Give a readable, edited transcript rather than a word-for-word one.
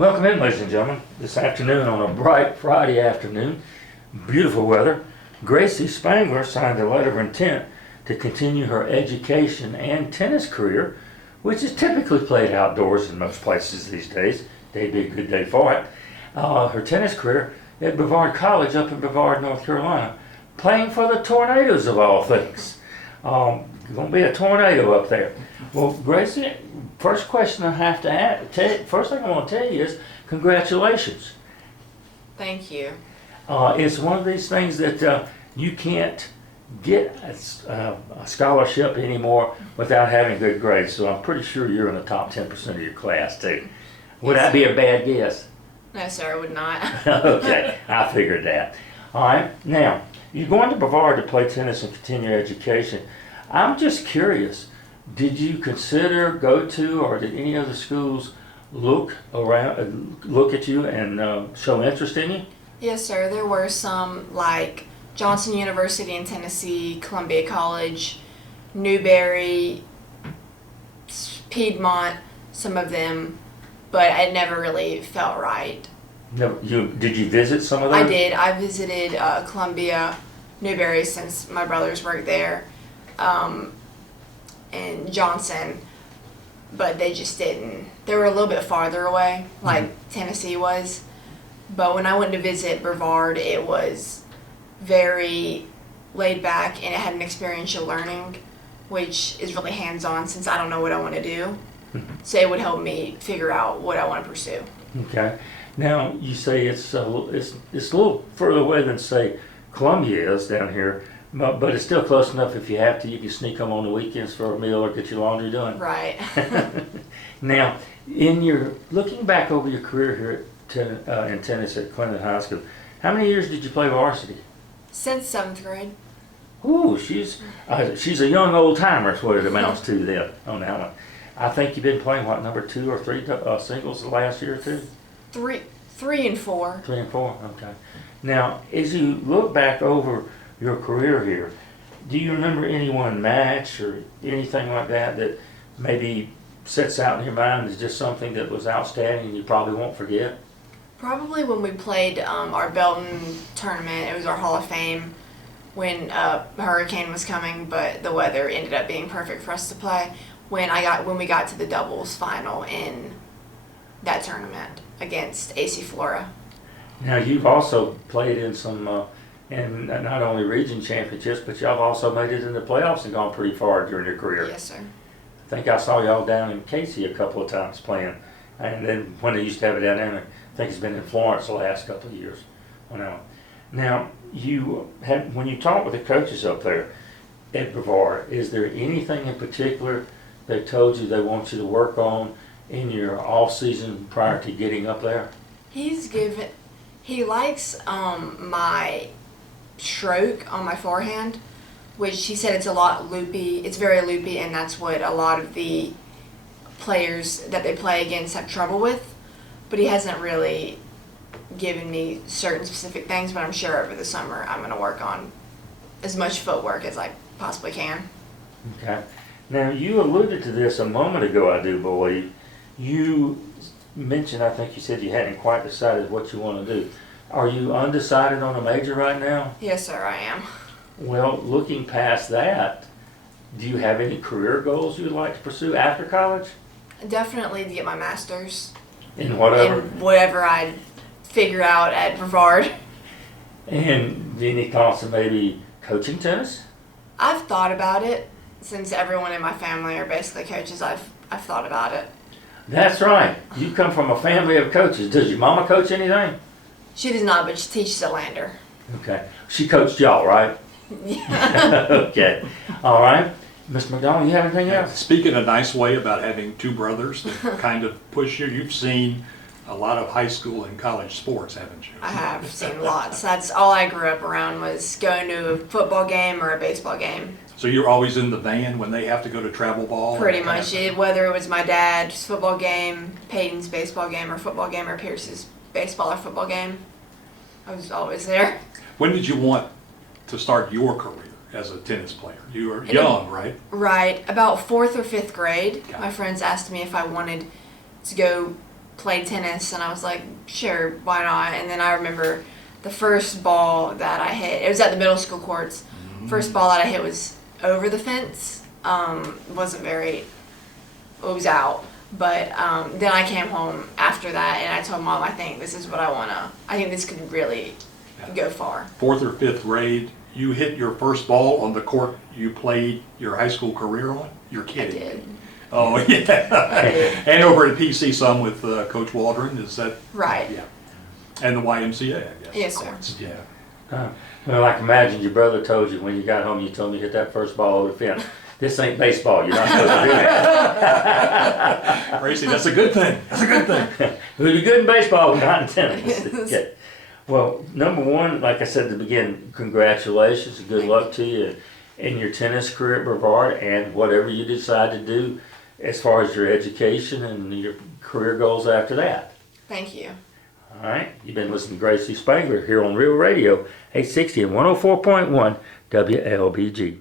Welcome in, ladies and gentlemen. This afternoon, on a bright Friday afternoon, beautiful weather, Gracie Spangler signed a letter of intent to continue her education and tennis career, which is typically played outdoors in most places these days. They'd be a good day for it. Her tennis career at Brevard College up in Brevard, North Carolina, playing for the Tornadoes of all things. Going to be a tornado up there. Well, Gracie, first question I have to ask, first thing I want to tell you is congratulations. Thank you. It's one of these things that you can't get a scholarship anymore without having good grades. So I'm pretty sure you're in the top 10% of your class too. Would that be a bad guess? No, sir, I would not. Okay, I figured that. All right, now, you're going to Brevard to play tennis and continue education. I'm just curious, did you consider or did any other schools look at you and show interest in you? Yes, sir. There were some like Johnson University in Tennessee, Columbia College, Newberry, Piedmont, some of them, but it never really felt right. No, did you visit some of those? I did. I visited Columbia, Newberry, since my brothers worked there, and Johnson, but they just didn't. They were a little bit farther away, like Tennessee was. But when I went to visit Brevard, it was very laid back and it had an experiential learning, which is really hands-on since I don't know what I want to do. So it would help me figure out what I want to pursue. Okay. Now, you say it's a little further away than, say, Columbia is down here, but it's still close enough if you have to. You can sneak them on the weekends for a meal or get your laundry done. Right. Now, looking back over your career here in tennis at Clinton High School, how many years did you play varsity? Since 7th grade. Ooh, she's a young old timer is what it amounts to then on that one. I think you've been playing, number 2 or 3 singles the last year or two? 3 and 4. 3 and 4, okay. Now, as you look back over your career here, do you remember any one match or anything like that maybe sits out in your mind as just something that was outstanding and you probably won't forget? Probably when we played our Belton tournament. It was our Hall of Fame when a hurricane was coming, but the weather ended up being perfect for us to play. When we got to the doubles final in that tournament against AC Flora. Now, you've also played in some, in not only region championships, but y'all have also made it in the playoffs and gone pretty far during your career. Yes, sir. I think I saw y'all down in Casey a couple of times playing. And then when they used to have it down there, I think it's been in Florence the last couple of years. Now, when you talk with the coaches up there at Brevard, is there anything in particular they told you they want you to work on in your off season prior to getting up there? He likes my stroke on my forehand, which he said it's a lot loopy. It's very loopy, and that's what a lot of the players that they play against have trouble with. But he hasn't really given me certain specific things, but I'm sure over the summer I'm going to work on as much footwork as I possibly can. Okay. Now, you alluded to this a moment ago, I do believe. You mentioned, I think you said you hadn't quite decided what you want to do. Are you undecided on a major right now? Yes, sir, I am. Well, looking past that, do you have any career goals you'd like to pursue after college? Definitely to get my master's. In whatever? In whatever I figure out at Brevard. And any thoughts of maybe coaching tennis? I've thought about it. Since everyone in my family are basically coaches, I've thought about it. That's right. You come from a family of coaches. Does your mama coach anything? She does not, but she teaches at Lander. Okay. She coached y'all, right? Yeah. Okay. All right. Mr. McDonald, you have anything else? Speak in a nice way about having 2 brothers that kind of push you. You've seen a lot of high school and college sports, haven't you? I have seen lots. That's all I grew up around, was going to a football game or a baseball game. So you're always in the van when they have to go to travel ball? Pretty much. Whether it was my dad's football game, Peyton's baseball game, or Pierce's baseball or football game, I was always there. When did you want to start your career as a tennis player? You were young, right? Right. About 4th or 5th grade, Okay. my friends asked me if I wanted to go play tennis, and I was like, sure, why not? And then I remember the first ball that I hit, it was at the middle school courts. First ball that I hit was over the fence. Wasn't very, it was out. But then I came home after that, and I told Mom, I think this is what I think this could really go far. 4th or 5th grade, you hit your first ball on the court you played your high school career on? You're kidding. I did. Oh, yeah. And over at PC some with Coach Waldron, is that? Right. Yeah. And the YMCA, I guess. Yes, sir. Yeah. Well, I can imagine your brother told you when you got home, you told me to hit that first ball over the fence. This ain't baseball. You're not supposed to do that. Gracie, that's a good thing. That's a good thing. We'll be good in baseball, but not in tennis. Okay. Well, number one, like I said at the beginning, congratulations and good luck to you in your tennis career at Brevard and whatever you decide to do as far as your education and your career goals after that. Thank you. All right. You've been listening to Gracie Spangler here on Real Radio, 860 and 104.1 WLBG.